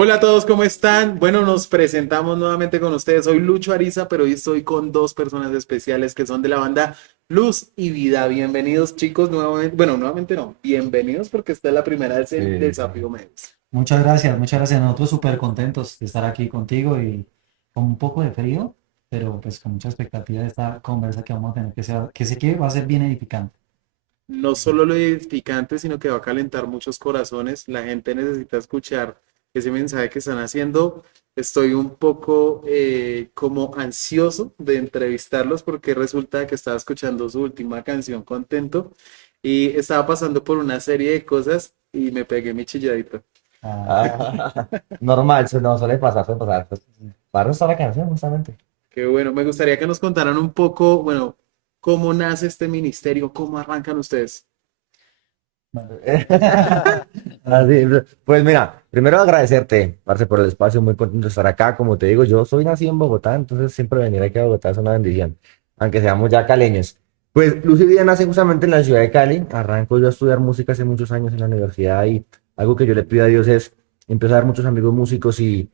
Hola a todos, ¿cómo están? Bueno, nos presentamos nuevamente con ustedes. Soy Lucho Ariza, pero hoy estoy con dos personas especiales que son de la banda Luz y Vida. Bienvenidos, chicos, nuevamente. Bueno, nuevamente no, bienvenidos porque esta es la primera vez en Sí, sí. Desafío Medios. Muchas gracias, muchas gracias. Nosotros súper contentos de estar aquí contigo y con un poco de frío, pero pues con mucha expectativa de esta conversa que vamos a tener, que sé que va a ser bien edificante. No solo lo edificante, sino que va a calentar muchos corazones. La gente necesita escuchar ese mensaje que están haciendo. Estoy un poco como ansioso de entrevistarlos porque resulta que estaba escuchando su última canción Contento y estaba pasando por una serie de cosas y me pegué mi chilladito. Ah, Ah, normal, eso no suele pasar, suele pasar. Pues, para eso está la canción, justamente. Qué bueno, me gustaría que nos contaran un poco, bueno, cómo nace este ministerio, cómo arrancan ustedes. bueno. Así, pues mira, primero agradecerte, parce, por el espacio, muy contento de estar acá. Como te digo, yo soy nacido en Bogotá, entonces siempre venir aquí a Bogotá es una bendición, aunque seamos ya caleños. Pues Luz y Vida nace justamente en la ciudad de Cali. Arranco yo a estudiar música hace muchos años en la universidad y algo que yo le pido a Dios es empezar a ver muchos amigos músicos y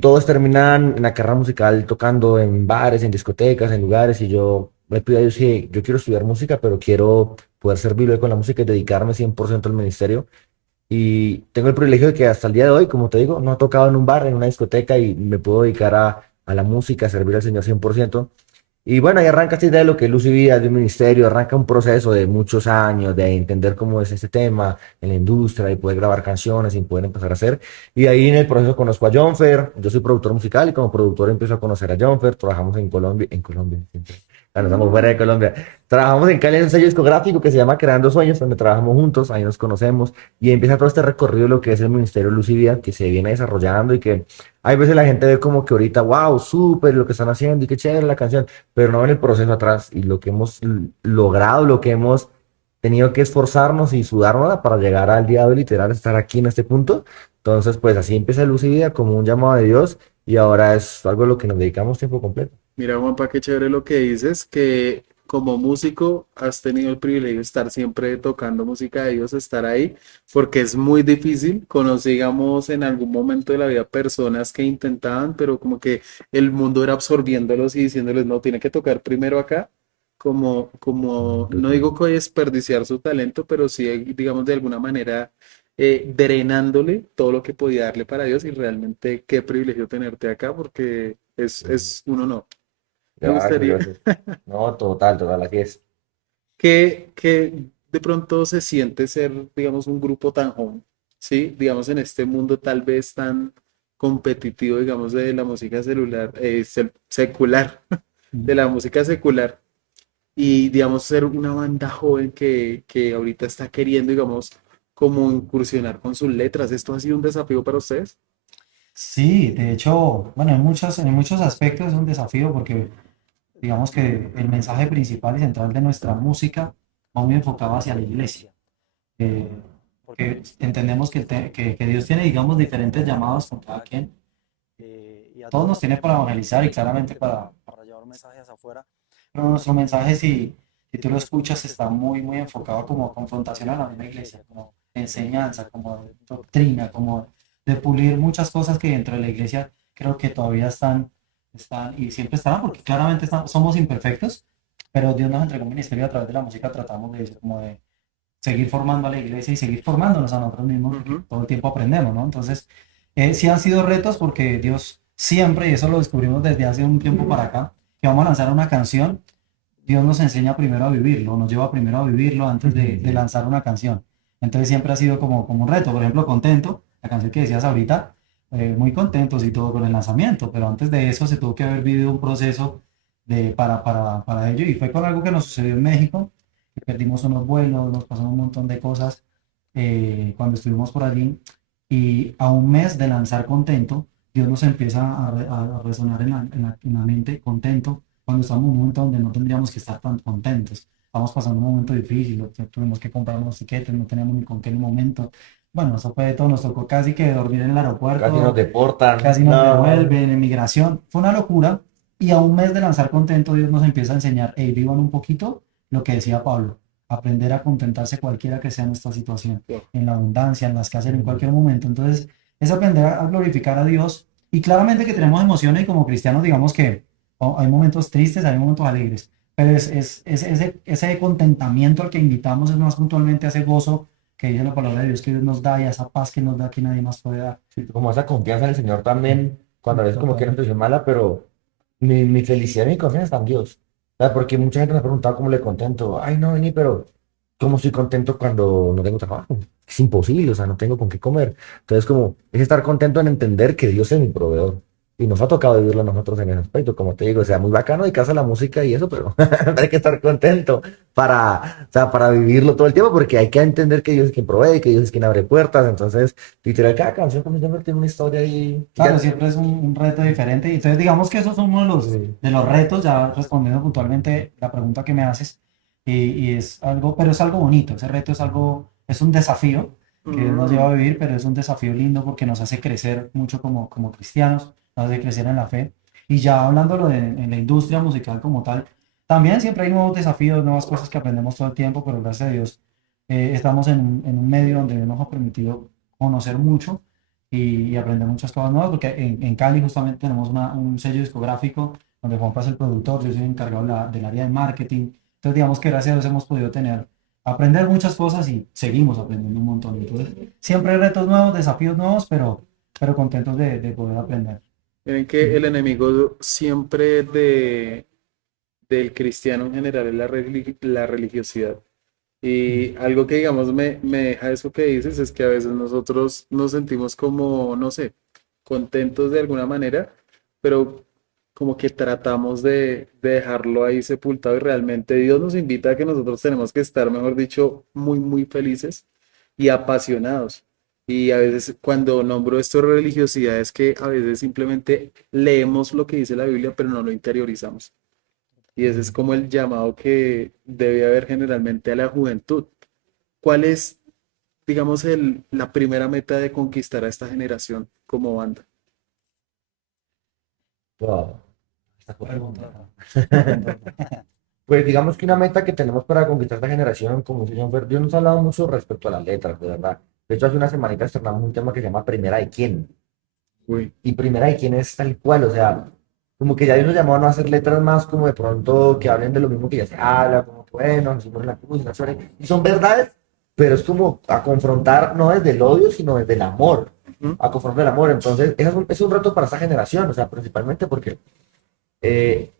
todos terminan en la carrera musical tocando en bares, en discotecas, en lugares, y yo me pido a Dios que yo quiero estudiar música, pero quiero poder servirle con la música y dedicarme 100% al ministerio. Y tengo el privilegio de que hasta el día de hoy, como te digo, no he tocado en un bar, en una discoteca y me puedo dedicar a la música, a servir al Señor 100%. Y bueno, ahí arranca esta idea de lo que es Luz y Vida de un ministerio, arranca un proceso de muchos años de entender cómo es este tema en la industria y poder grabar canciones y poder empezar a hacer. Y ahí en el proceso conozco a Jonfer, yo soy productor musical y como productor empiezo a conocer a Jonfer, trabajamos en Colombia, siempre. Claro, estamos fuera de Colombia. Trabajamos en Cali en un sello discográfico que se llama Creando Sueños, donde trabajamos juntos, ahí nos conocemos y empieza todo este recorrido de lo que es el Ministerio Luz y Vida, que se viene desarrollando y que hay veces la gente ve como que ahorita, wow, súper lo que están haciendo y qué chévere la canción, pero no ven el proceso atrás y lo que hemos logrado, lo que hemos tenido que esforzarnos y sudarnos para llegar al día de hoy, literal, estar aquí en este punto. Entonces, pues así empieza Luz y Vida como un llamado de Dios y ahora es algo a lo que nos dedicamos tiempo completo. Mira, Juanpa, qué chévere lo que dices, que como músico has tenido el privilegio de estar siempre tocando música de Dios, estar ahí, porque es muy difícil. Conocíamos en algún momento de la vida personas que intentaban, pero como que el mundo era absorbiéndolos y diciéndoles, no, tiene que tocar primero acá, no digo que desperdiciar su talento, pero sí, digamos, de alguna manera drenándole todo lo que podía darle para Dios y realmente qué privilegio tenerte acá, porque es un honor. Me Gracias, gustaría gracias. No, total, total, aquí es. que de pronto se siente ser, digamos, un grupo tan joven, ¿sí? Digamos, en este mundo tal vez tan competitivo, digamos, de la música celular, secular, de la música secular, y, digamos, ser una banda joven que ahorita está queriendo, digamos, como incursionar con sus letras. ¿Esto ha sido un desafío para ustedes? Sí, de hecho, bueno, en muchos aspectos es un desafío porque digamos que el mensaje principal y central de nuestra música va muy enfocado hacia la iglesia. eh, Porque entendemos que Dios tiene, digamos, diferentes llamados con cada quien. Y a todos nos tiene para evangelizar y claramente para llevar mensajes afuera. Pero nuestro mensaje, si tú lo escuchas, está muy enfocado como confrontación a la misma iglesia, como enseñanza, como doctrina, como de pulir muchas cosas que dentro de la iglesia creo que todavía están y siempre estarán, porque claramente somos imperfectos, pero Dios nos entregó un ministerio a través de la música, tratamos de eso, como de seguir formando a la iglesia y seguir formándonos a nosotros mismos, porque Ujú. todo el tiempo aprendemos, ¿no? Entonces, sí han sido retos porque Dios siempre, y eso lo descubrimos desde hace un tiempo para acá, que vamos a lanzar una canción, Dios nos enseña primero a vivirlo, nos lleva primero a vivirlo antes de lanzar una canción. Entonces siempre ha sido como un reto, por ejemplo, Contento, la canción que decías ahorita, muy contentos y todo con el lanzamiento, pero antes de eso se tuvo que haber vivido un proceso para ello y fue con algo que nos sucedió en México, que perdimos unos vuelos, nos pasaron un montón de cosas cuando estuvimos por allí y a un mes de lanzar Contento, Dios nos empieza a resonar en la mente Contento cuando estamos en un momento donde no tendríamos que estar tan contentos. Estamos pasando un momento difícil, tuvimos que comprar unos tiquetes, no teníamos ni con qué en el momento. Bueno, eso fue de todo, nos tocó casi que dormir en el Casi nos aeropuerto, deportan. casi nos No. devuelven en migración. Fue una locura. Y a un mes de lanzar Contento, Dios nos empieza a enseñar, hey, vivan un poquito lo que decía Pablo, aprender a contentarse cualquiera que sea nuestra situación, en la abundancia, en la escasez, en cualquier momento. Entonces, es aprender a glorificar a Dios. Y claramente que tenemos emociones y como cristianos, digamos que hay momentos tristes, hay momentos alegres, pero ese contentamiento al que invitamos es más puntualmente a ese gozo que dice la palabra de Dios que Dios nos da y a esa paz que nos da que nadie más puede dar. Sí, como esa confianza en el Señor también, cuando a veces como que una Totalmente. situación mala, pero mi felicidad y mi confianza está en Dios. ¿Sabes? Porque mucha gente me ha preguntado cómo le contento. Ay, no, vení, pero ¿cómo estoy contento cuando no tengo trabajo? Es imposible, o sea, no tengo con qué comer. Entonces, como es estar contento en entender que Dios es mi proveedor. Y nos ha tocado vivirlo a nosotros en ese aspecto, como te digo, o sea, muy bacano y casa la música y eso, pero hay que estar contento o sea, para vivirlo todo el tiempo, porque hay que entender que Dios es quien provee, que Dios es quien abre puertas. Entonces, literal, cada canción como siempre tiene una historia ahí. Claro, siempre es un reto diferente. Y entonces, digamos que esos son uno Sí. de los retos, ya respondiendo puntualmente la pregunta que me haces. Y es algo, pero es algo bonito. Ese reto es algo, es un desafío que Dios nos lleva Mm, a vivir, pero es un desafío lindo porque nos hace crecer mucho como cristianos, nos hace crecer en la fe. Y ya hablándolo en la industria musical como tal, también siempre hay nuevos desafíos, nuevas cosas que aprendemos todo el tiempo, pero gracias a Dios estamos en un medio donde Dios nos ha permitido conocer mucho y aprender muchas cosas nuevas, porque en Cali justamente tenemos un sello discográfico donde Juanpa es el productor, yo soy encargado del área de marketing. Entonces, digamos que gracias a Dios hemos podido aprender muchas cosas y seguimos aprendiendo un montón. Entonces, siempre hay retos nuevos, desafíos nuevos, pero contentos de poder aprender. Miren que el enemigo siempre del cristiano en general es la religiosidad. Y algo que, digamos, me deja eso que dices es que a veces nosotros nos sentimos como, no sé, contentos de alguna manera, pero como que tratamos de dejarlo ahí sepultado y realmente Dios nos invita a que nosotros tenemos que estar, mejor dicho, muy, muy felices y apasionados. Y a veces cuando nombro esto de religiosidad es que a veces simplemente leemos lo que dice la Biblia, pero no lo interiorizamos. Y ese es como el llamado que debe haber generalmente a la juventud. ¿Cuál es, digamos, la primera meta de conquistar a esta generación como banda? Wow, está Pregunta. profunda. Pues digamos que una meta que tenemos para conquistar esta generación, como dice John Fer, Dios nos ha hablado mucho respecto a las letras, de verdad. De hecho, hace una semanita estrenamos un tema que se llama Primera de quién. Uy, Y Primera de quién es tal cual, o sea, como que ya Dios nos llamó a no hacer letras más como de pronto que hablen de lo mismo que ya se habla, como que bueno, nos hicimos la cruz, la suerte, y son verdades, pero es como a confrontar no desde el odio, sino desde el amor, ujú, a confrontar el amor. Entonces, es un reto para esta generación, o sea, principalmente porque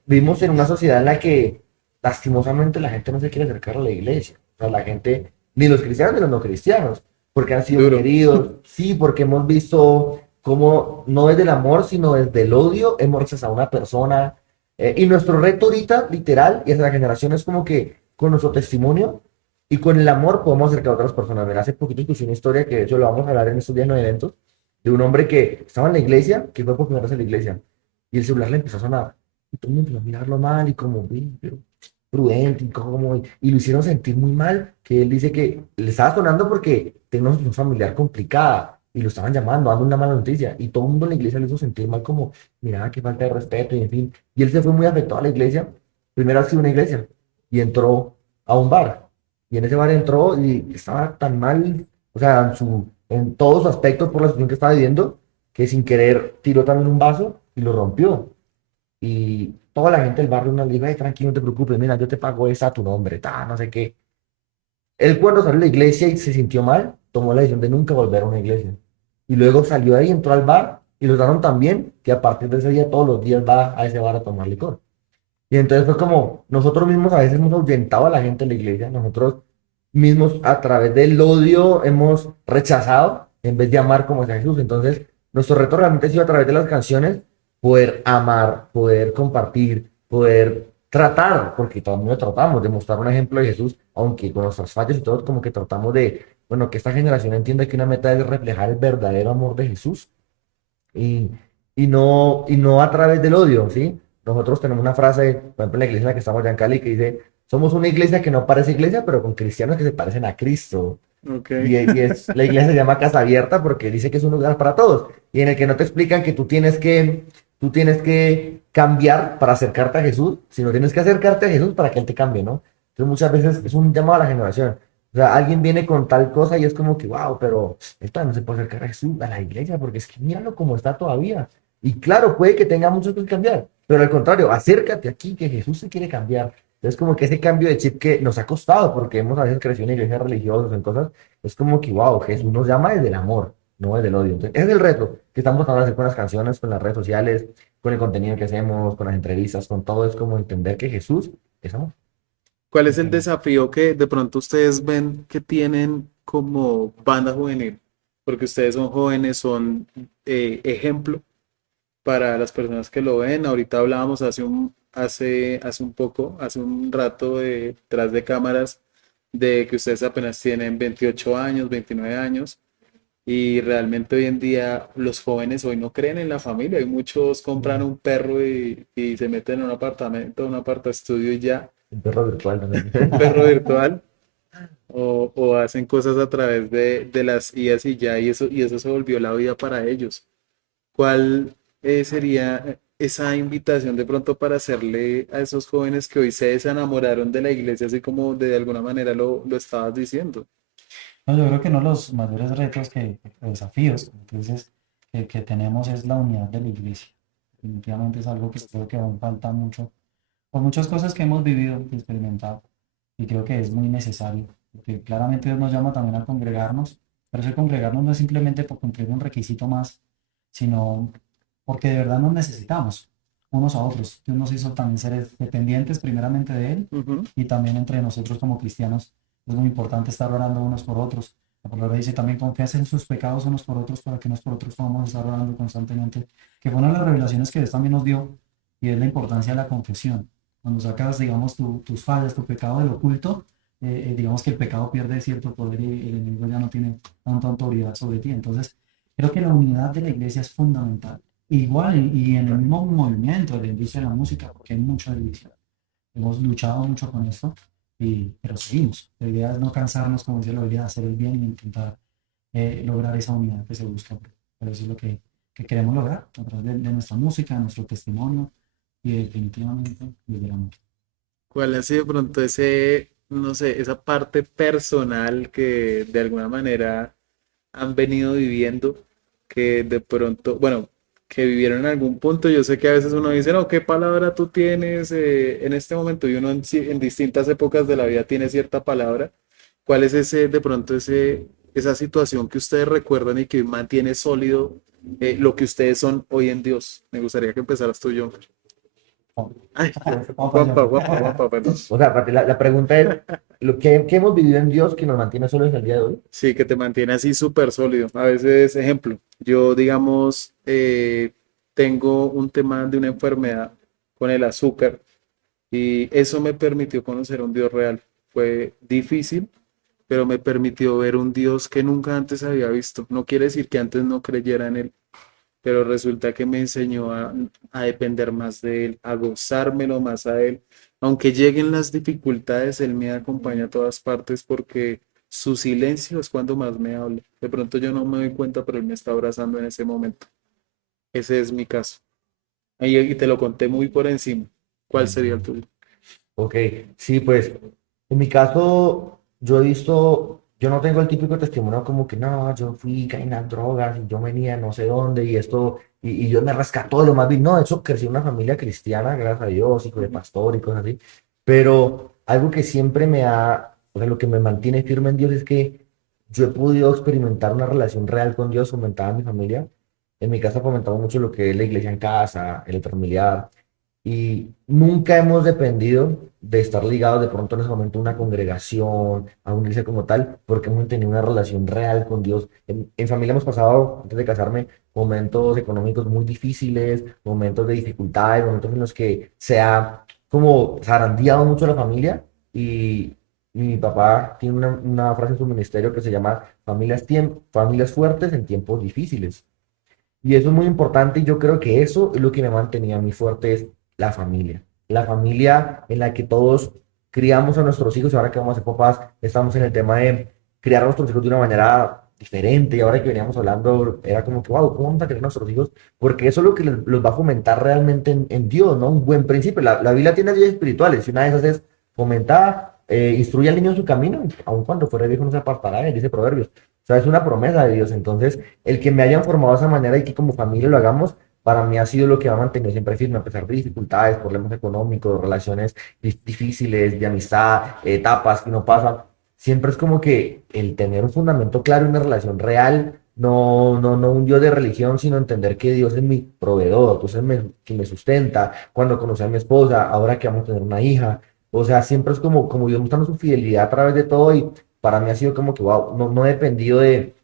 vivimos en una sociedad en la que lastimosamente la gente no se quiere acercar a la iglesia. O sea, la gente, ni los cristianos ni los no cristianos, porque han sido muy duro. heridos, sí, porque hemos visto cómo no desde el amor, sino desde el odio hemos rechazado a una persona. Y nuestro reto ahorita, literal, y hacia la generación es como que con nuestro testimonio y con el amor podemos acercar a otras personas. Mira, hace poquito escuché una historia que de hecho lo vamos a hablar en estos días en los eventos, de un hombre que estaba en la iglesia, que fue por primera vez en la iglesia, y el celular le empezó a sonar. Y todo el mundo empezó a mirarlo mal y como, "Uy, pero prudente y como, y lo hicieron sentir muy mal, que él dice que le estaba sonando porque tenía una situación familiar complicada y lo estaban llamando, dando una mala noticia, y todo el mundo en la iglesia le hizo sentir mal como, mira, qué falta de respeto, y en fin, y él se fue muy afectado a la iglesia, primero ha sido una iglesia, y entró a un bar, y en ese bar entró y estaba tan mal, o sea, en todos sus aspectos por la situación que estaba viviendo, que sin querer tiró también un vaso y lo rompió. Y toda la gente del barrio nos dijo, "Ay, tranquilo, no te preocupes, mira, yo te pago esa a tu nombre, ta, no sé qué". Él cuando salió de la iglesia y se sintió mal, tomó la decisión de nunca volver a una iglesia. Y luego salió de ahí, entró al bar y lo daron tan bien que a partir de ese día todos los días va a ese bar a tomar licor. Y entonces fue como, nosotros mismos a veces hemos ahuyentado a la gente en la iglesia, nosotros mismos a través del odio hemos rechazado en vez de amar como es a Jesús. Entonces, nuestro reto realmente ha sido a través de las canciones poder amar, poder compartir, poder tratar, porque también tratamos de mostrar un ejemplo de Jesús, aunque con nuestras fallas y todo, como que tratamos de, bueno, que esta generación entienda que una meta es reflejar el verdadero amor de Jesús y, y no a través del odio, ¿sí? Nosotros tenemos una frase, por ejemplo, en la iglesia en la que estamos allá en Cali, que dice, somos una iglesia que no parece iglesia, pero con cristianos que se parecen a Cristo. Ok. La iglesia se llama Casa Abierta porque dice que es un lugar para todos, y en el que no te explican que tú tienes que cambiar para acercarte a Jesús, sino tienes que acercarte a Jesús para que Él te cambie, ¿no? Entonces muchas veces es un llamado a la generación. O sea, alguien viene con tal cosa y es como que, wow, pero esta no se puede acercar a Jesús, a la iglesia, porque es que míralo como está todavía. Y claro, puede que tenga mucho que cambiar, pero al contrario, acércate aquí, que Jesús se quiere cambiar. Entonces, como que ese cambio de chip que nos ha costado, porque hemos a veces crecido en iglesias religiosas, en cosas, es como que, wow, Jesús nos llama desde el amor, no desde el odio. Entonces, ese es el reto que estamos tratando de hacer con las canciones, con las redes sociales, con el contenido que hacemos, con las entrevistas, con todo, es como entender que Jesús es amor. ¿Cuál es el Ok. desafío que de pronto ustedes ven que tienen como banda juvenil? Porque ustedes son jóvenes, son ejemplo para las personas que lo ven. Ahorita hablábamos hace un poco, hace un rato detrás de cámaras, de que ustedes apenas tienen 28 años, 29 años, y realmente hoy en día los jóvenes hoy no creen en la familia. Hay muchos compran un perro y se meten en un apartamento, un aparta estudio y ya, Un perro virtual también. un perro virtual. O hacen cosas a través de las IAs y ya, y eso se volvió la vida para ellos. ¿Cuál sería esa invitación de pronto para hacerle a esos jóvenes que hoy se desenamoraron de la iglesia, así como de alguna manera lo estabas diciendo? No, yo creo que uno de los mayores retos o desafíos, como tú dices, que tenemos es la unidad de la iglesia. Definitivamente es algo que creo que aún falta mucho, por muchas cosas que hemos vivido y experimentado, y creo que es muy necesario, porque claramente Dios nos llama también a congregarnos, pero ese congregarnos no es simplemente por cumplir un requisito más, sino porque de verdad nos necesitamos unos a otros. Dios nos hizo también seres dependientes primeramente de Él, Ujú. y también entre nosotros como cristianos es muy importante estar orando unos por otros. La palabra dice también confiesen sus pecados unos por otros para que unos por otros podamos estar orando constantemente, que fue una de las revelaciones que Dios también nos dio, y es la importancia de la confesión. Cuando sacas, digamos, tus fallas, tu pecado del oculto, digamos que el pecado pierde cierto poder y el enemigo ya no tiene tanta autoridad sobre ti. Entonces, creo que la unidad de la iglesia es fundamental. Igual, y en el mismo movimiento de la industria de la música, porque hay mucha división. Hemos luchado mucho con esto, pero seguimos. La idea es no cansarnos, como dice la Biblia, de hacer el bien y intentar lograr esa unidad que se busca. Pero eso es lo que queremos lograr a través de nuestra música, de nuestro testimonio y definitivamente desde el amor. ¿Cuál ha sido de pronto ese, no sé, esa parte personal que de alguna manera han venido viviendo, que de pronto, bueno, que vivieron en algún punto? Yo sé que a veces uno dice, no, ¿qué palabra tú tienes en este momento? Y uno en distintas épocas de la vida tiene cierta palabra. ¿Cuál es ese, de pronto, esa situación que ustedes recuerdan y que mantiene sólido lo que ustedes son hoy en Dios? Me gustaría que empezaras tú, John. Ay, Vamos para Juanpa, allá. Juanpa, Juanpa, perdón. O sea, Pati, la pregunta es, ¿lo que hemos vivido en Dios que nos mantiene solos hasta el día de hoy? Sí, que te mantiene así súper sólido. A veces, ejemplo, yo, digamos, tengo un tema de una enfermedad con el azúcar y eso me permitió conocer a un Dios real. Fue difícil, pero me permitió ver un Dios que nunca antes había visto. No quiere decir que antes no creyera en él, pero resulta que me enseñó a depender más de él, a gozármelo más a él. Aunque lleguen las dificultades, él me acompaña a todas partes porque su silencio es cuando más me habla. De pronto yo no me doy cuenta, pero él me está abrazando en ese momento. Ese es mi caso. Y te lo conté muy por encima. ¿Cuál sería el tuyo? Ok, sí, pues en mi caso yo he visto, yo no tengo el típico testimonio como que no, yo fui, caí en las drogas y yo venía no sé dónde y esto, y Dios me rescató de lo más vil. No, eso crecí en una familia cristiana, gracias a Dios, hijo de Ujú. pastor y cosas así. Pero algo que siempre me ha, o sea, lo que me mantiene firme en Dios es que yo he podido experimentar una relación real con Dios fomentada en mi familia. En mi casa fomentamos mucho lo que es la iglesia en casa, el familiar y nunca hemos dependido de estar ligados de pronto en ese momento a una congregación, a una iglesia como tal, porque hemos tenido una relación real con Dios. En familia hemos pasado, antes de casarme, momentos económicos muy difíciles, momentos de dificultades, momentos en los que se ha como zarandeado mucho la familia y mi papá tiene una frase en su ministerio que se llama familias fuertes en tiempos difíciles. Y eso es muy importante y yo creo que eso es lo que me mantenía a mí fuerte, es la familia. La familia en la que todos criamos a nuestros hijos y ahora que vamos a ser papás, estamos en el tema de criar a nuestros hijos de una manera diferente y ahora que veníamos hablando era como que, wow, ¿cómo vamos a criar a nuestros hijos? Porque eso es lo que los va a fomentar realmente en Dios, ¿no? Un buen principio. La Biblia tiene leyes espirituales y una de esas es fomentar instruye al niño en su camino, aun cuando fuera viejo no se apartará, dice Proverbios. O sea, es una promesa de Dios. Entonces, el que me hayan formado de esa manera y que como familia lo hagamos, para mí ha sido lo que me ha mantenido siempre firme, a pesar de dificultades, problemas económicos, relaciones difíciles, de amistad, etapas que no pasan. Siempre es como que el tener un fundamento claro, una relación real, no un Dios de religión, sino entender que Dios es mi proveedor, entonces que me sustenta. Cuando conocí a mi esposa, ahora que vamos a tener una hija, o sea, siempre es como Dios mostrando su fidelidad a través de todo y para mí ha sido como que, wow, no he dependido de,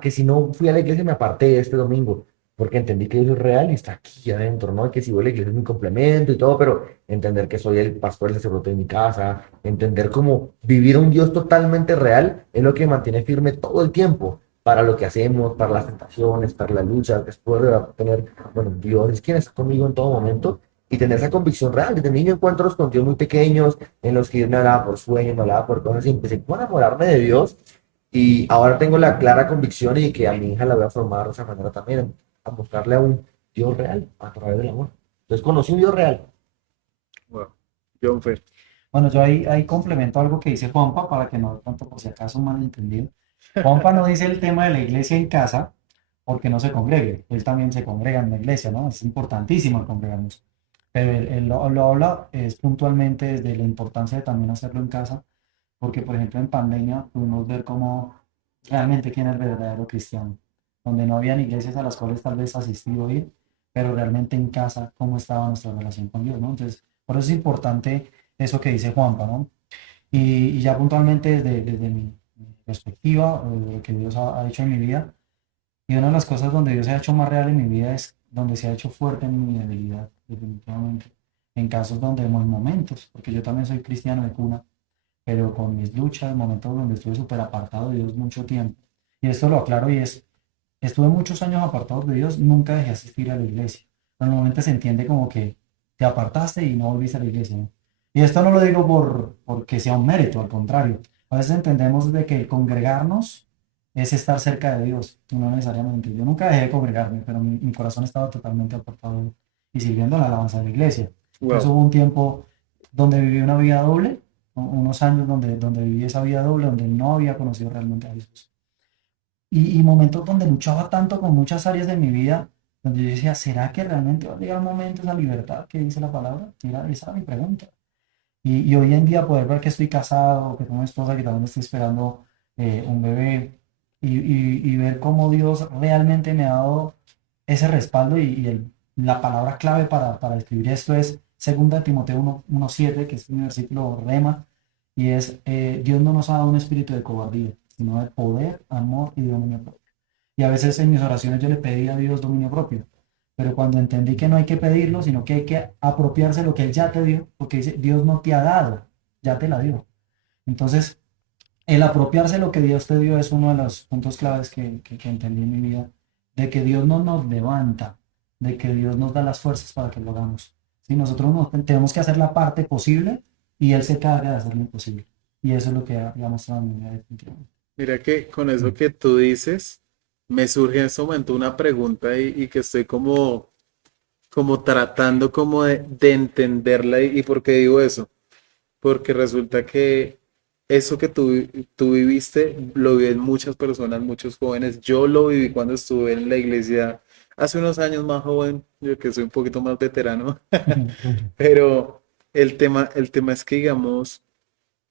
que si no fui a la iglesia me aparté este domingo, porque entendí que Dios es real y está aquí adentro, ¿no? Y que si voy a la iglesia es mi complemento y todo, pero entender que soy el pastor, el sacerdote de mi casa, entender cómo vivir un Dios totalmente real es lo que me mantiene firme todo el tiempo para lo que hacemos, para las tentaciones, para las luchas, después de tener, bueno, Dios es quien está conmigo en todo momento y tener esa convicción real. Desde niño encuentros con Dios muy pequeños en los que yo me hablaba por sueños, me hablaba por cosas y empecé a enamorarme de Dios y ahora tengo la clara convicción y que a mi hija la voy a formar de esa manera también, a mostrarle a un Dios real a través del amor. Entonces conocí un Dios real. Wow. John Fer. Bueno, yo ahí complemento algo que dice Juanpa para que no tanto por si acaso un malentendido. Juanpa no dice el tema de la iglesia en casa porque no se congregue. Él también se congrega en la iglesia, ¿no? Es importantísimo el congregarnos. Pero él lo habla es puntualmente desde la importancia de también hacerlo en casa, porque por ejemplo en pandemia pudimos ver cómo realmente quién es el verdadero cristiano, donde no habían iglesias a las cuales tal vez asistido ir, pero realmente en casa cómo estaba nuestra relación con Dios, ¿no? Entonces, por eso es importante eso que dice Juanpa, ¿no? Y ya puntualmente desde mi perspectiva, de lo que Dios ha hecho en mi vida, y una de las cosas donde Dios se ha hecho más real en mi vida es donde se ha hecho fuerte en mi debilidad, definitivamente. En casos donde, en momentos, porque yo también soy cristiano de cuna, pero con mis luchas, momentos donde estuve súper apartado de Dios mucho tiempo. Y esto lo aclaro y es, estuve muchos años apartado de Dios, nunca dejé asistir a la iglesia. Normalmente se entiende como que te apartaste y no volviste a la iglesia, ¿no? Y esto no lo digo porque sea un mérito, al contrario. A veces entendemos de que el congregarnos es estar cerca de Dios, y no necesariamente. Yo nunca dejé de congregarme, pero mi corazón estaba totalmente apartado de Él y sirviendo en la alabanza de la iglesia. Entonces Wow. hubo un tiempo donde viví una vida doble, unos años donde viví esa vida doble, donde no había conocido realmente a Jesús. Y momentos donde luchaba tanto con muchas áreas de mi vida, donde yo decía, ¿será que realmente va a llegar un momento esa libertad que dice la palabra? Mira, esa era mi pregunta. Y hoy en día poder ver que estoy casado, que tengo una esposa que también estoy esperando un bebé, y ver cómo Dios realmente me ha dado ese respaldo la palabra clave para escribir esto es 2 Timoteo 1:7, que es mi versículo rema, y es, Dios no nos ha dado un espíritu de cobardía, sino de poder, amor y dominio propio. Y a veces en mis oraciones yo le pedí a Dios dominio propio, pero cuando entendí que no hay que pedirlo, sino que hay que apropiarse lo que Él ya te dio, porque dice, Dios no te ha dado, ya te la dio. Entonces, el apropiarse lo que Dios te dio es uno de los puntos claves que entendí en mi vida, de que Dios no nos levanta, de que Dios nos da las fuerzas para que lo hagamos. Si nosotros tenemos que hacer la parte posible y Él se carga de hacer lo imposible. Y eso es lo que ha mostrado en mi vida definitivamente. Mira que con eso Mm. que tú dices, me surge en este momento una pregunta y que estoy como tratando como de entenderla y por qué digo eso. Porque resulta que eso que tú viviste lo viven muchas personas, muchos jóvenes. Yo lo viví cuando estuve en la iglesia hace unos años más joven, yo que soy un poquito más veterano, pero el tema es que digamos,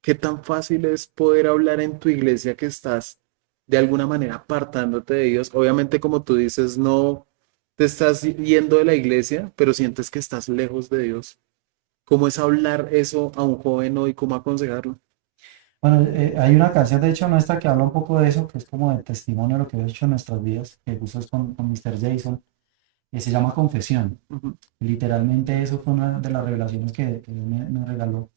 ¿qué tan fácil es poder hablar en tu iglesia que estás de alguna manera apartándote de Dios? Obviamente, como tú dices, no te estás yendo de la iglesia, pero sientes que estás lejos de Dios. ¿Cómo es hablar eso a un joven hoy? ¿Cómo aconsejarlo? Bueno, hay una canción, de hecho, nuestra que habla un poco de eso, que es como de testimonio de lo que he hecho en nuestras vidas, que justo es con Mr. Jason, que se llama Confesión. Ujú. Literalmente eso fue una de las revelaciones que Dios me regaló.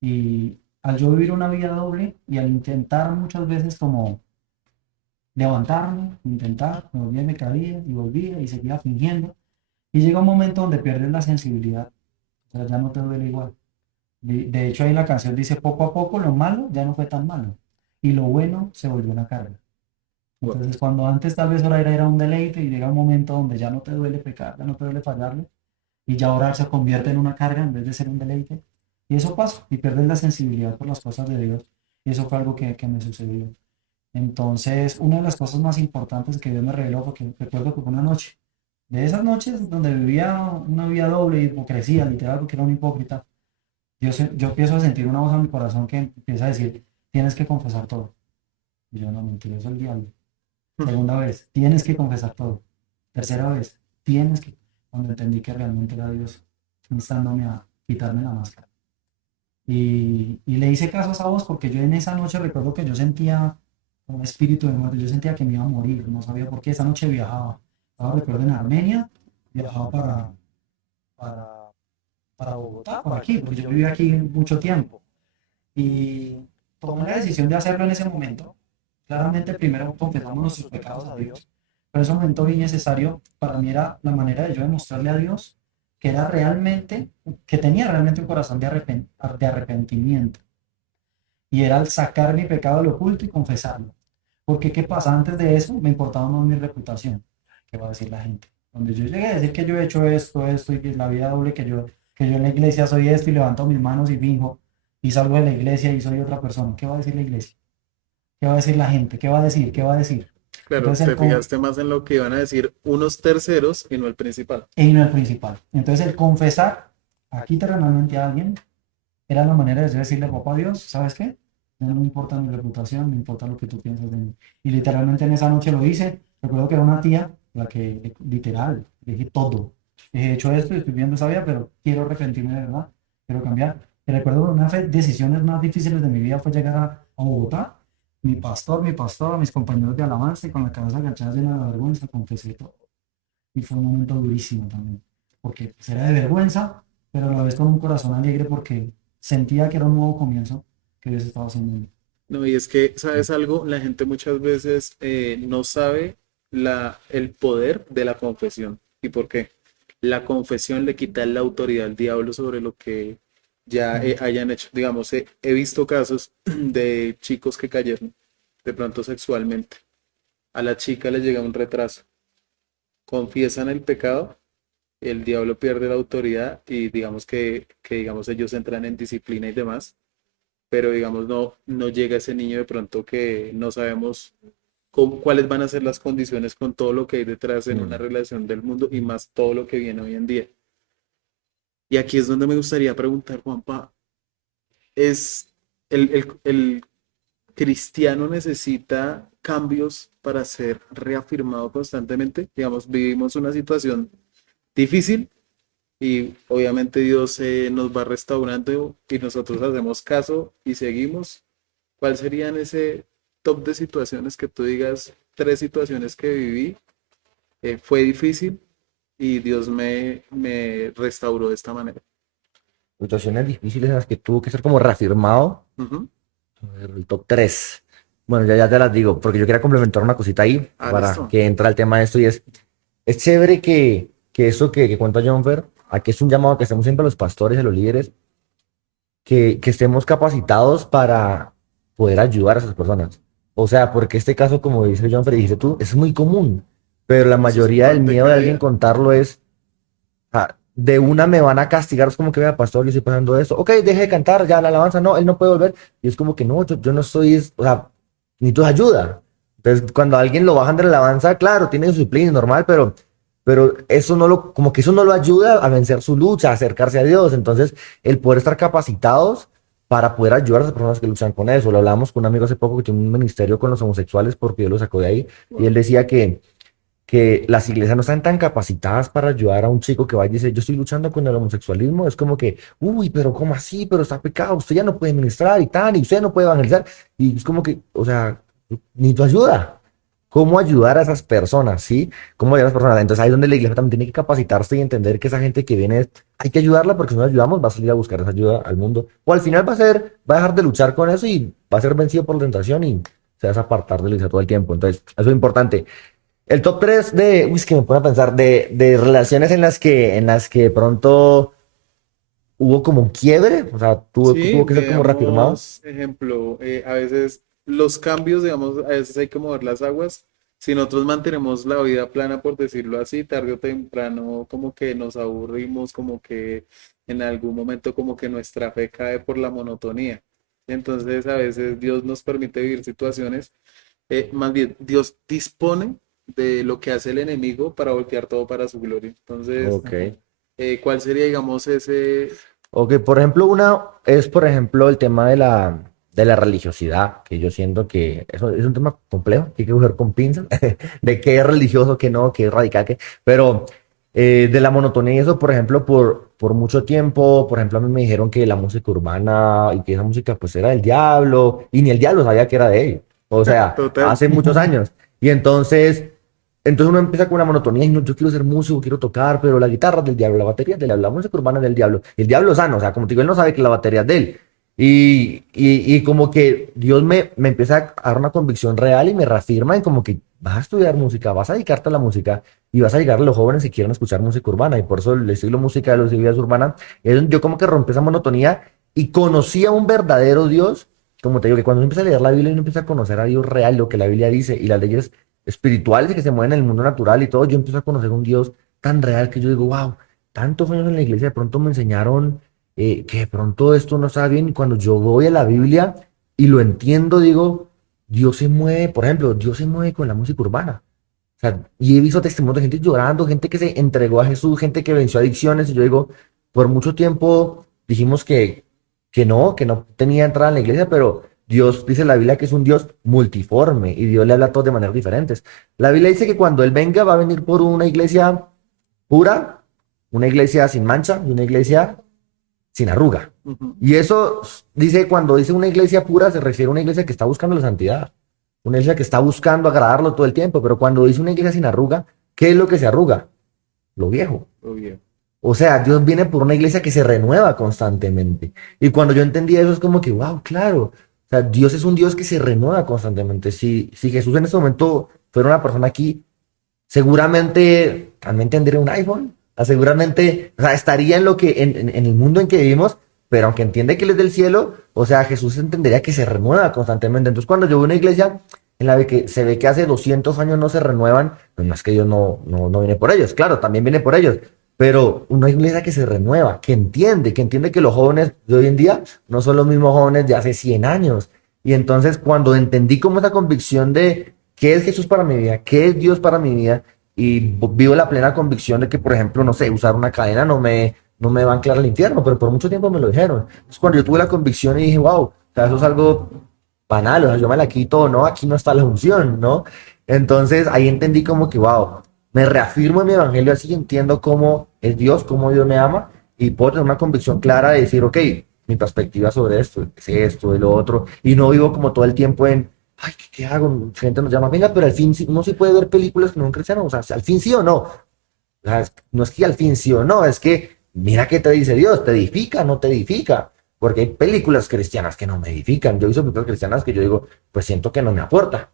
Y al yo vivir una vida doble y al intentar muchas veces como levantarme, intentar, me volvía, me caía y volvía y seguía fingiendo. Y llega un momento donde pierdes la sensibilidad, o sea, ya no te duele igual. De hecho, ahí la canción dice, poco a poco lo malo ya no fue tan malo y lo bueno se volvió una carga. Wow. Entonces, cuando antes tal vez orar era un deleite y llega un momento donde ya no te duele pecar, ya no te duele fallarle y ya orar se convierte en una carga en vez de ser un deleite, Y eso pasa, y pierdes la sensibilidad por las cosas de Dios. Y eso fue algo que me sucedió. Entonces, una de las cosas más importantes que Dios me reveló, porque recuerdo que fue una noche, de esas noches donde vivía una vida doble, hipocresía, literal, porque era un hipócrita, yo empiezo a sentir una voz en mi corazón que empieza a decir, tienes que confesar todo. Y yo, no, mentira, eso es el diablo. Segunda vez, tienes que confesar todo. Tercera vez, tienes que, cuando entendí que realmente era Dios instándome a quitarme la máscara. Y le hice caso a esa voz porque yo en esa noche recuerdo que yo sentía un espíritu de muerte, yo sentía que me iba a morir, no sabía por qué. Esa noche viajaba, estaba recuerdo en Armenia, viajaba para, para Bogotá, por aquí, porque yo viví aquí mucho tiempo. Y tomé la decisión de hacerlo en ese momento. Claramente primero confesamos nuestros pecados a Dios, pero ese momento bien necesario para mí era la manera de yo demostrarle a Dios que era realmente, que tenía realmente un corazón de arrepentimiento. Y era al sacar mi pecado al oculto y confesarlo. Porque ¿qué pasa? Antes de eso me importaba más mi reputación. ¿Qué va a decir la gente? Cuando yo llegué a decir que yo he hecho esto, y que la vida doble, que yo en la iglesia soy esto y levanto mis manos y finjo, y salgo de la iglesia y soy otra persona, ¿qué va a decir la iglesia? ¿Qué va a decir la gente? ¿Qué va a decir? ¿Qué va a decir? Claro, Entonces te fijaste más en lo que iban a decir unos terceros y no el principal. no el principal. Entonces el confesar aquí terrenalmente a alguien era la manera de yo decirle, papá Dios, ¿sabes qué? No me importa mi reputación, me importa lo que tú piensas de mí. Y literalmente en esa noche lo hice. Recuerdo que era una tía la que literal le dije todo. Le dije, he hecho esto y estoy viendo esa vida, pero quiero arrepentirme de verdad, quiero cambiar. Y recuerdo que una de las decisiones más difíciles de mi vida fue llegar a Bogotá. Mi pastor, mis compañeros de alabanza y con la cabeza agachada llena de vergüenza, confesé todo. Y fue un momento durísimo también, porque pues, era de vergüenza, pero a la vez con un corazón alegre porque sentía que era un nuevo comienzo que Dios estaba haciendo en mí. No, y es que, ¿sabes algo? La gente muchas veces no sabe el poder de la confesión. ¿Y por qué? La confesión le quita la autoridad al diablo sobre lo que ya Mm. hayan hecho. Digamos, he visto casos de chicos que cayeron de pronto sexualmente. A la chica le llega un retraso. Confiesan el pecado, el diablo pierde la autoridad y digamos que digamos ellos entran en disciplina y demás, pero digamos no llega ese niño de pronto que no sabemos cuáles van a ser las condiciones con todo lo que hay detrás en una Mm. relación del mundo y más todo lo que viene hoy en día. Y aquí es donde me gustaría preguntar, Juanpa, ¿es el cristiano necesita cambios para ser reafirmado constantemente? Digamos, vivimos una situación difícil y obviamente Dios nos va restaurando y nosotros hacemos caso y seguimos. ¿Cuál serían ese top de situaciones que tú digas, tres situaciones que viví, fue difícil y Dios me restauró de esta manera? Situaciones difíciles en las que tuvo que ser como reafirmado. Ujú. A ver, el top 3. Bueno, ya te las digo, porque yo quería complementar una cosita ahí Ah, para listo. que entre el tema de esto y es chévere que eso que cuenta Jonfer, aquí es un llamado que hacemos siempre a los pastores y a los líderes, que estemos capacitados para poder ayudar a esas personas. O sea, porque este caso, como dice Jonfer y dijiste tú, es muy común, pero la Eso es un mayoría del pan de miedo de cada alguien día. contarlo es de una me van a castigar, es como que vea, pastor, yo estoy pasando esto, ok, deje de cantar, ya la alabanza, no, él no puede volver, y es como que no, yo no estoy, o sea, necesito ayuda. Entonces, cuando a alguien lo bajan de la alabanza, claro, tiene disciplina, normal, pero eso no lo, como que eso no lo ayuda a vencer su lucha, a acercarse a Dios. Entonces, el poder estar capacitados para poder ayudar a las personas que luchan con eso. Lo hablábamos con un amigo hace poco que tiene un ministerio con los homosexuales porque Dios lo sacó de ahí, y él decía que las iglesias no están tan capacitadas para ayudar a un chico que vaya y dice, yo estoy luchando con el homosexualismo, es como que, uy, pero ¿cómo así? Pero está pecado, usted ya no puede ministrar y tal, y usted no puede evangelizar, y es como que, o sea, ni tu ayuda. ¿Cómo ayudar a esas personas? ¿Sí? ¿Cómo ayudar a las personas? Entonces ahí es donde la iglesia también tiene que capacitarse y entender que esa gente que viene, hay que ayudarla porque si no la ayudamos va a salir a buscar esa ayuda al mundo. O al final va a dejar de luchar con eso y va a ser vencido por la tentación y se va a apartar de la iglesia todo el tiempo. Entonces, eso es importante. El top 3 uy, es que me pone a pensar, de relaciones en las que de pronto hubo como un quiebre, o sea, Sí, tuvo que ser como reafirmado. veamos, ejemplo, a veces los cambios, digamos, a veces hay que mover las aguas. Si nosotros mantenemos la vida plana, por decirlo así, tarde o temprano, como que nos aburrimos, como que en algún momento como que nuestra fe cae por la monotonía. Entonces a veces Dios nos permite vivir situaciones, más bien Dios dispone de lo que hace el enemigo para voltear todo para su gloria. Entonces, Ok. ¿cuál sería, digamos, ese... Ok, por ejemplo, una es, por ejemplo, el tema de la religiosidad, que yo siento que eso es un tema complejo, que hay que coger con pinzas, de qué es religioso, qué no, qué es radical, qué. Pero de la monotonía y eso, por ejemplo, por mucho tiempo, por ejemplo, a mí me dijeron que la música urbana y que esa música pues era del diablo, y ni el diablo sabía que era de él. O sea, Total. hace muchos años. Y entonces uno empieza con una monotonía y no, yo quiero ser músico, quiero tocar, pero la guitarra es del diablo, la batería es del diablo, la música urbana es del diablo. Y el diablo es sano, o sea, como te digo, él no sabe que la batería es de él. Y como que Dios me empieza a dar una convicción real y me reafirma en como que vas a estudiar música, vas a dedicarte a la música y vas a llegar a los jóvenes que quieren escuchar música urbana. Y por eso el estilo música de los vidas urbana, yo como que rompí esa monotonía y conocí a un verdadero Dios. Como te digo, que cuando uno empieza a leer la Biblia, uno empieza a conocer a Dios real, lo que la Biblia dice y las leyes espirituales que se mueven en el mundo natural y todo, yo empiezo a conocer un Dios tan real que yo digo, wow, tantos años en la iglesia de pronto me enseñaron que de pronto esto no estaba bien y cuando yo voy a la Biblia y lo entiendo, digo, Dios se mueve, por ejemplo, Dios se mueve con la música urbana. O sea, y he visto testimonios de gente llorando, gente que se entregó a Jesús, gente que venció adicciones y yo digo, por mucho tiempo dijimos que no tenía entrada en la iglesia, pero Dios dice en la Biblia que es un Dios multiforme y Dios le habla a todos de maneras diferentes. La Biblia dice que cuando Él venga va a venir por una iglesia pura, una iglesia sin mancha y una iglesia sin arruga. Ujú. Y eso dice, cuando dice una iglesia pura, se refiere a una iglesia que está buscando la santidad, una iglesia que está buscando agradarlo todo el tiempo, pero cuando dice una iglesia sin arruga, ¿qué es lo que se arruga? Lo viejo. Obvio. O sea, Dios viene por una iglesia que se renueva constantemente. Y cuando yo entendí eso, es como que, wow, claro. O sea, Dios es un Dios que se renueva constantemente. Si Jesús en este momento fuera una persona aquí, seguramente también tendría un iPhone. Seguramente, o sea, estaría en lo que, en el mundo en que vivimos, pero aunque entiende que Él es del cielo, o sea, Jesús entendería que se renueva constantemente. Entonces, cuando yo veo una iglesia en la que se ve que hace 200 años no se renuevan, pues no es que Dios no viene por ellos. Claro, también viene por ellos, pero una iglesia que se renueva, que entiende que los jóvenes de hoy en día no son los mismos jóvenes de hace 100 años. Y entonces, cuando entendí como esa convicción de qué es Jesús para mi vida, qué es Dios para mi vida, y vivo la plena convicción de que, por ejemplo, no sé, usar una cadena no me va a anclar al infierno, pero por mucho tiempo me lo dijeron. Entonces, cuando yo tuve la convicción y dije, wow, o sea, eso es algo banal, o sea, yo me la quito, no, aquí no está la unción, ¿no? Entonces, ahí entendí como que, wow, me reafirmo en mi evangelio así, entiendo cómo es Dios, cómo Dios me ama, y puedo tener una convicción clara de decir, ok, mi perspectiva sobre esto, es esto, y lo otro, y no vivo como todo el tiempo en ay, ¿qué hago? Mucha gente nos llama, venga, pero al fin uno sí puede ver películas que no son cristianos, o sea, al fin sí o no. O sea, no es que al fin sí o no, es que mira qué te dice Dios, te edifica, no te edifica, porque hay películas cristianas que no me edifican. Yo he visto películas cristianas que yo digo, pues siento que no me aporta.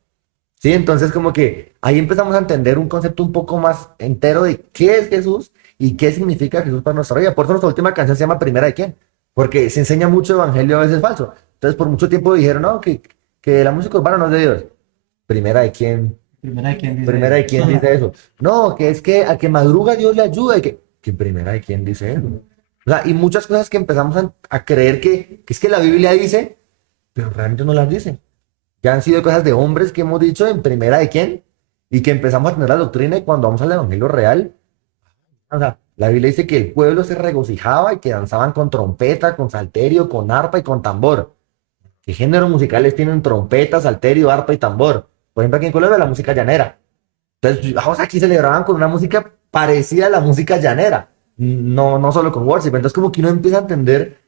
Sí, entonces como que ahí empezamos a entender un concepto un poco más entero de qué es Jesús y qué significa Jesús para nuestra vida. Por eso nuestra última canción se llama Primera de quién, porque se enseña mucho evangelio a veces falso. Entonces por mucho tiempo dijeron, no, que la música urbana no es de Dios. Primera de quién, Primera de quién dice primera eso. de quién dice eso. No, que es que a que madruga Dios le ayuda y que primera de quién dice eso. O sea, y muchas cosas que empezamos a creer que es que la Biblia dice, pero realmente no las dice. Ya han sido cosas de hombres que hemos dicho en primera de quién y que empezamos a tener la doctrina y cuando vamos al evangelio real, o sea, la Biblia dice que el pueblo se regocijaba y que danzaban con trompeta, con salterio, con arpa y con tambor. ¿Qué géneros musicales tienen trompeta, salterio, arpa y tambor? Por ejemplo, aquí en Colombia la música llanera. Entonces, vamos, aquí celebraban con una música parecida a la música llanera, no solo con worship. Entonces, como que uno empieza a entender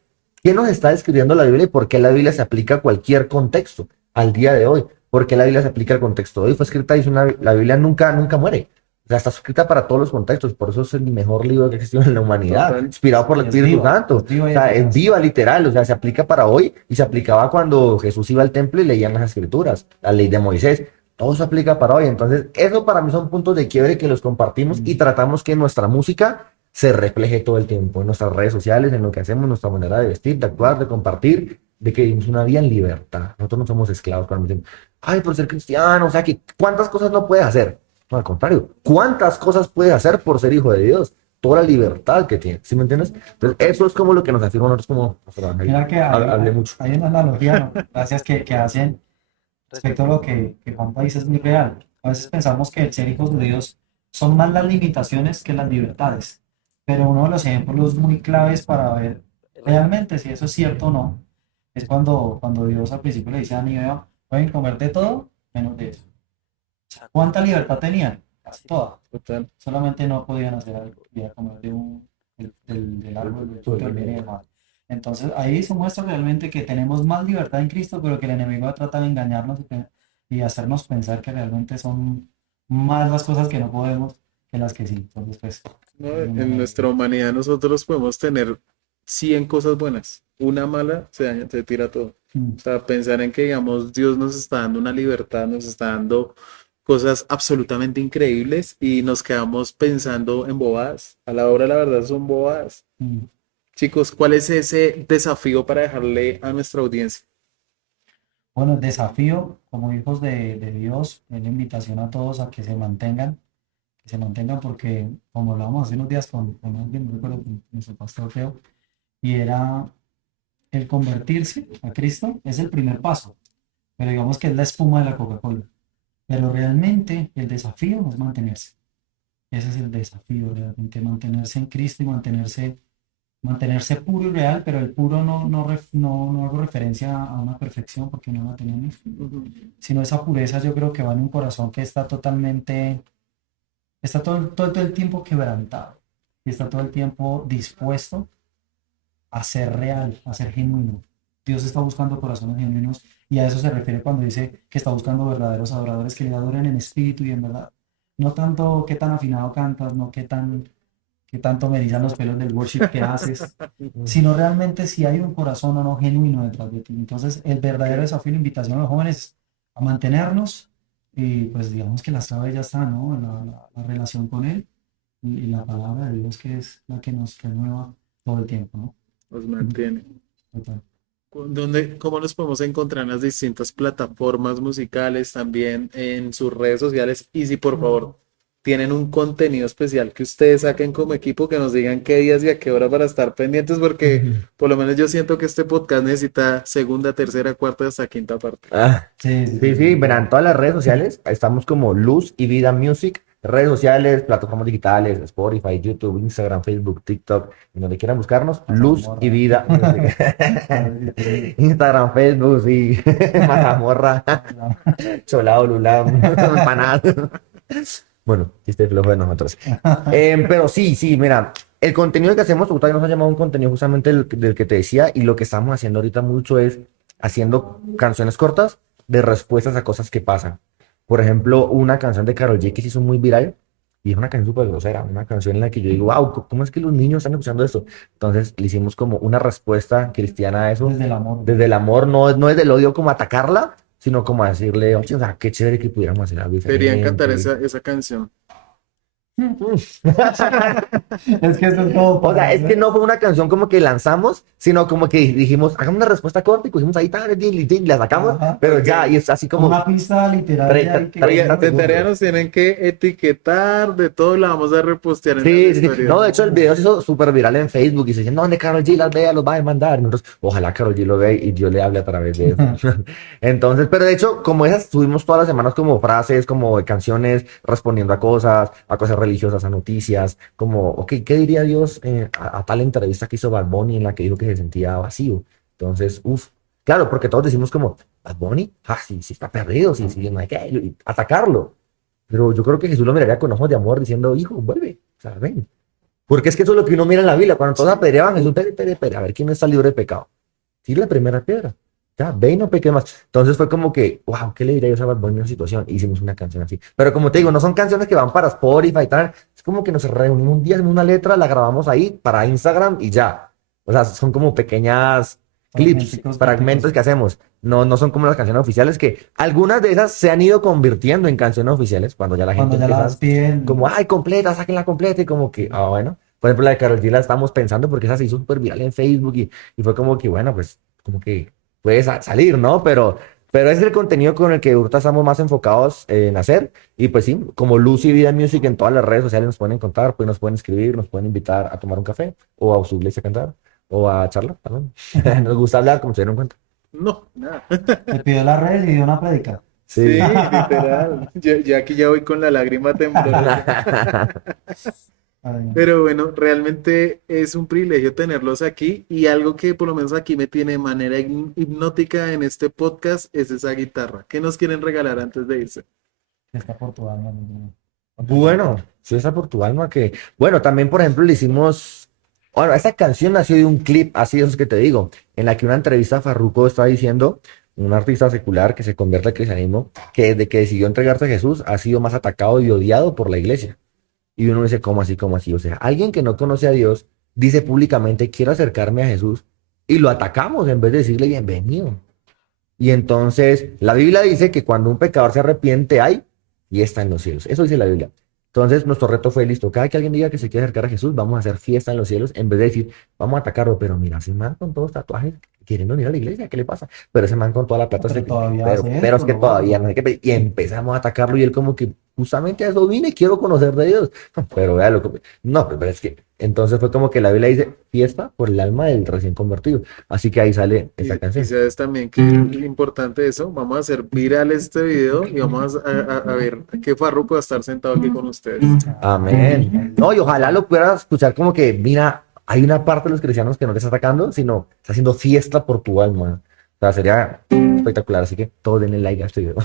qué nos está describiendo la Biblia y por qué la Biblia se aplica a cualquier contexto al día de hoy. ¿Por qué la Biblia se aplica al contexto de hoy? Fue escrita, la Biblia nunca muere. O sea, está escrita para todos los contextos, por eso es el mejor libro que ha existido en la humanidad, Total. inspirado por el Es Espíritu viva, Santo. es viva O y sea, es eficaz. viva literal, o sea, se aplica para hoy y se aplicaba cuando Jesús iba al templo y leían las escrituras, la ley de Moisés. Todo se aplica para hoy. Entonces, eso para mí son puntos de quiebre que los compartimos y tratamos que nuestra música se refleje todo el tiempo en nuestras redes sociales, en lo que hacemos, nuestra manera de vestir, de actuar, de compartir, de que vivimos una vida en libertad. Nosotros no somos esclavos. Cuando dicen, ay, por ser cristiano, o sea, que ¿cuántas cosas no puedes hacer? No, al contrario, ¿cuántas cosas puedes hacer por ser hijo de Dios? toda la libertad que tiene, ¿sí me entiendes? Entonces, eso es como lo que nos afirma a nosotros como pastor Ángel. Mira que Hablé mucho. hay una analogía, ¿no? Gracias que hacen respecto a lo que Juanpa dice es muy real. A veces pensamos que el ser hijos de Dios son más las limitaciones que las libertades, pero uno de los ejemplos muy claves para ver realmente si eso es cierto o no es cuando Dios al principio le dice a Nínive, pueden comer de todo menos de eso. O sea, ¿cuánta libertad tenían? Casi toda. Total. Solamente no podían hacer algo, podían comer del árbol del fruto del bien y del mal. Entonces ahí se muestra realmente que tenemos más libertad en Cristo, pero que el enemigo trata de engañarnos y hacernos pensar que realmente son más las cosas que no podemos que las que sí. Entonces, pues, ¿No? es En nuestra humanidad nosotros podemos tener 100 cosas buenas. Una mala se daña, se tira todo. O sea, pensar en que, digamos, Dios nos está dando una libertad, nos está dando cosas absolutamente increíbles y nos quedamos pensando en bobadas. A la hora, la verdad, son bobadas. Chicos, ¿cuál es ese desafío para dejarle a nuestra audiencia? Bueno, el desafío como hijos de Dios, es la invitación a todos a que se mantengan porque, como hablábamos hace unos días con alguien, no recuerdo, con nuestro pastor creo, y era el convertirse a Cristo es el primer paso, pero digamos que es la espuma de la Coca-Cola. Pero realmente el desafío es mantenerse. Ese es el desafío, realmente mantenerse en Cristo y mantenerse puro y real, pero el puro no hago referencia a una perfección porque no la tenemos, Ujú. sino esa pureza yo creo que va en un corazón que está totalmente, está todo el tiempo quebrantado y está todo el tiempo dispuesto a ser real, a ser genuino. Dios está buscando corazones genuinos y a eso se refiere cuando dice que está buscando verdaderos adoradores que le adoren en espíritu y en verdad. No tanto qué tan afinado cantas, no qué tanto me erizan los pelos del worship que haces, sino realmente si hay un corazón o no genuino detrás de ti. Entonces, el verdadero desafío y la invitación a los jóvenes es a mantenernos y pues digamos que la clave ya está, ¿no? La relación con Él y la palabra de Dios que es la que nos renueva todo el tiempo, ¿no? Nos Ujú. mantiene. Total. ¿Dónde, cómo nos podemos encontrar en las distintas plataformas musicales, también en sus redes sociales? Y si por favor tienen un contenido especial que ustedes saquen como equipo, que nos digan qué días y a qué hora para estar pendientes, porque por lo menos yo siento que este podcast necesita segunda, tercera, cuarta hasta quinta parte. Ah, Sí, sí, sí, sí, sí, sí, verán, todas las redes sociales, estamos como Luz y Vida Music, redes sociales, plataformas digitales, Spotify, YouTube, Instagram, Facebook, TikTok, en donde quieran buscarnos, Luz y mazamorra. Vida Music. Sí, sí, Instagram, Facebook, sí, Mazamorra, Cholao, Lulam, empanadas. Bueno, chiste flojo de nosotros. Pero sí, sí, mira, el contenido que hacemos, todavía nos ha llamado un contenido justamente del que te decía, y lo que estamos haciendo ahorita mucho es haciendo canciones cortas de respuestas a cosas que pasan. Por ejemplo, una canción de Karol G que se hizo muy viral, y es una canción súper grosera, una canción en la que yo digo, wow, ¿cómo es que los niños están escuchando esto? Entonces le hicimos como una respuesta cristiana a eso, desde el amor. desde el amor, no es del odio como atacarla, sino como decirle, oye, o sea, qué chévere que pudiéramos hacer algo Deberían cantar diferente. esa canción. Es que eso es como O sea, para es que no fue una canción como que lanzamos, sino como que dijimos, hagamos una respuesta corta y pusimos ahí, tan, la sacamos, ajá, pero Ok. ya, y es así como una pista literaria ahí 30, que Oiga, 30 de tarea segundos. nos tienen que etiquetar de todo, la vamos a repostear en las Sí, sí, sí. historias. No, de hecho, el video se hizo súper viral en Facebook y se dice, no, donde Karol G las vea, los va a demandar. Y nosotros, ojalá Karol G lo vea y Dios le hable a través de eso. Entonces, pero de hecho, como esas, subimos todas las semanas como frases, como canciones, respondiendo a cosas religiosas, a noticias, como, ok, ¿qué diría Dios a tal entrevista que hizo Bad Bunny en la que dijo que se sentía vacío? Entonces, uff, claro, porque todos decimos como, Bad Bunny, sí, sí está perdido, sí, sí, no hay que y atacarlo. Pero yo creo que Jesús lo miraría con ojos de amor diciendo, hijo, vuelve, o sea, ven. Porque es que eso es lo que uno mira en la Biblia. Cuando todos apedreaban, Jesús, espere, a ver quién no está libre de pecado. Tira la primera piedra. Ya, ve y no peque más. Entonces fue como que, wow, ¿qué le diría yo a Bad Bunny en una situación? E hicimos una canción así. Pero como te digo, no son canciones que van para Spotify y tal. Es como que nos reunimos un día en una letra, la grabamos ahí para Instagram y ya. O sea, son como pequeñas clips, fragmenticos fragmentos corticos. que hacemos. No son como las canciones oficiales que algunas de esas se han ido convirtiendo en canciones oficiales cuando ya la gente Cuando ya empieza las piden, como, ay, completa, sáquenla completa y como que, bueno. Por ejemplo, la de Karol G la estamos pensando porque esa se hizo súper viral en Facebook y fue como que, bueno, pues como que puede salir, ¿no? Pero ese es el contenido con el que ahorita estamos más enfocados en hacer. Y pues sí, como Luz y Vida Music en todas las redes sociales nos pueden encontrar, pues nos pueden escribir, nos pueden invitar a tomar un café o a su iglesia a cantar o a charlar también. Nos gusta hablar, como se dieron cuenta. No, nada. Te pidió las redes y dio una prédica. Sí, Sí. literal. Yo aquí ya voy con la lágrima temblorosa. Ay, no. Pero bueno, realmente es un privilegio tenerlos aquí y algo que por lo menos aquí me tiene de manera hipnótica en este podcast es esa guitarra. ¿Qué nos quieren regalar antes de irse? Está por tu alma. No. Bueno, sí, esa por tu alma que... Bueno, también, por ejemplo, le hicimos... Bueno, esa canción nació de un clip, así es que te digo, en la que una entrevista a Farruko está diciendo, un artista secular que se convierte al cristianismo, que desde que decidió entregarse a Jesús ha sido más atacado y odiado por la iglesia. Y uno dice, ¿cómo así, cómo así? O sea, alguien que no conoce a Dios dice públicamente, quiero acercarme a Jesús, y lo atacamos en vez de decirle bienvenido. Y entonces, la Biblia dice que cuando un pecador se arrepiente, hay fiesta en los cielos. Eso dice la Biblia. Entonces, nuestro reto fue listo. Cada que alguien diga que se quiere acercar a Jesús, vamos a hacer fiesta en los cielos, en vez de decir, vamos a atacarlo. Pero mira, ese man con todos los tatuajes, queriendo venir a la iglesia, ¿qué le pasa? Pero ese man con toda la plata, Pero todavía pero, hace pero es esto, que ¿no? todavía no sé qué. Y empezamos a atacarlo y él como que, justamente a eso vine, quiero conocer de Dios. Pero vea lo que... No, pero es que... Entonces fue como que la Biblia dice, fiesta por el alma del recién convertido. Así que ahí sale esa Y canción. sabes también que es importante eso. Vamos a hacer viral este video y vamos a ver qué Farruko va a estar sentado aquí con ustedes. Amén. No, y ojalá lo puedas escuchar como que, mira, hay una parte de los cristianos que no te está atacando, sino está haciendo fiesta por tu alma. O sea, sería espectacular. Así que todos denle like a este video.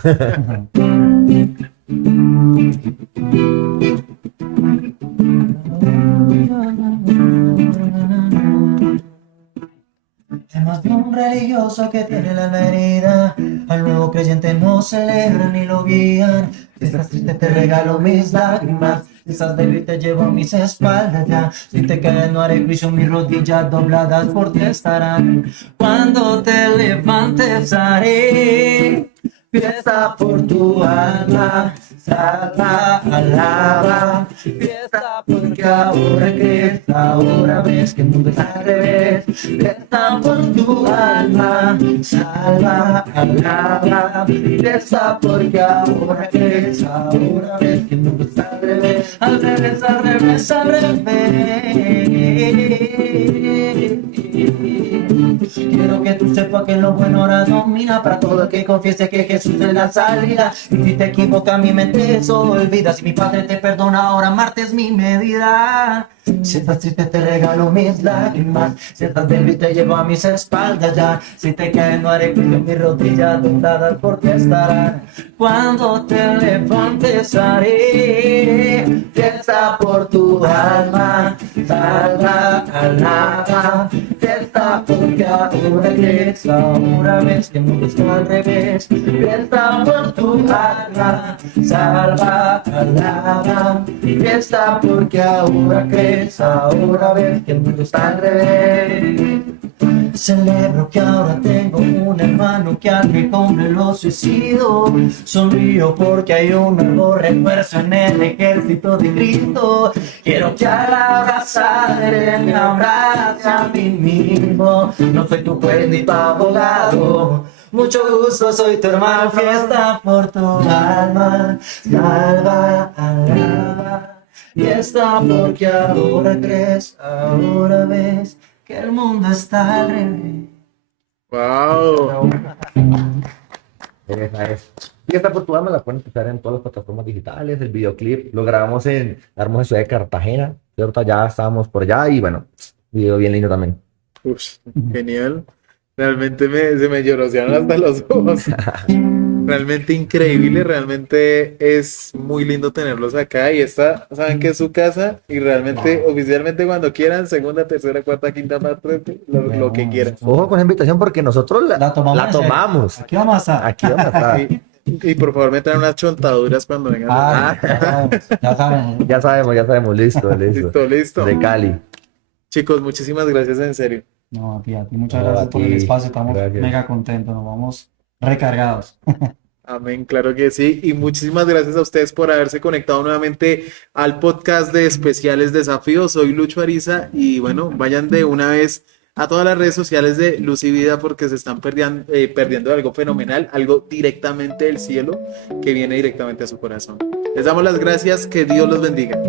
Es más de un religioso que tiene la alma herida. Al nuevo creyente no celebran ni lo guían. Si estás triste te regalo mis lágrimas. Si estás débil te llevo a mis espaldas ya. Si te caes no haré juicio, mis rodillas dobladas por ti estarán. Cuando te levantes haré fiesta por tu alma, salva, alaba, fiesta porque ahora crees, ahora ves que el mundo está al revés, fiesta por tu alma, salva, alaba, fiesta porque ahora crees, ahora ves que el mundo está al revés, al revés, al revés, al revés. Quiero que tú sepas que lo bueno ahora domina para todo el que confiese que Jesús es la salida. Y si te equivocas mi mente eso olvida. Si mi padre te perdona ahora amarte es mi medida. Si estás triste te regalo mis lágrimas. Si estás débil te llevo a mis espaldas ya. Si te caes no haré juicio, mis rodillas dobladas por ti estarán. Cuando te levantes haré fiesta por tu alma, salva, alaba, fiesta porque ahora crees, ahora ves que el mundo está al revés, fiesta por tu alma, salva, alaba, fiesta porque ahora crees, ahora ves que el mundo está al revés. Celebro que ahora tengo un hermano que al rico hombre lo suicido. Sonrío porque hay un nuevo refuerzo en el ejército de Cristo. Quiero que al abrazar me abrace a mí mismo. No soy tu juez ni tu abogado. Mucho gusto, soy tu hermano. Fiesta por tu alma, salva, alaba. Fiesta porque ahora crees, ahora ves que el mundo está al revés. ¡Wow! Esa es. Fiesta por tu alma la pueden escuchar en todas las plataformas digitales. El videoclip lo grabamos en la hermosa ciudad de Cartagena. ¿Cierto? Ya estábamos por allá y bueno, video bien lindo también. Uf, genial. Realmente se me llorosearon hasta los ojos. Realmente increíble, realmente es muy lindo tenerlos acá y saben que es su casa y realmente oficialmente cuando quieran, segunda, tercera, cuarta, quinta, más, lo que quieran. Ojo con la invitación porque nosotros La tomamos. la tomamos. Aquí vamos a estar. Aquí vamos a estar. Y por favor me traen unas chontaduras cuando vengan. Ah, ya sabemos. Ya sabemos, listo, listo. Listo. De Cali. Chicos, muchísimas gracias en serio. No, a ti, muchas No, gracias a por el ti, espacio. Estamos gracias. mega contentos, nos vamos recargados. Amén, claro que sí. Y muchísimas gracias a ustedes por haberse conectado nuevamente al podcast de Especiales Desafíos. Soy Lucho Ariza y bueno, vayan de una vez a todas las redes sociales de Luz y Vida porque se están perdiendo algo fenomenal, algo directamente del cielo que viene directamente a su corazón. Les damos las gracias, que Dios los bendiga.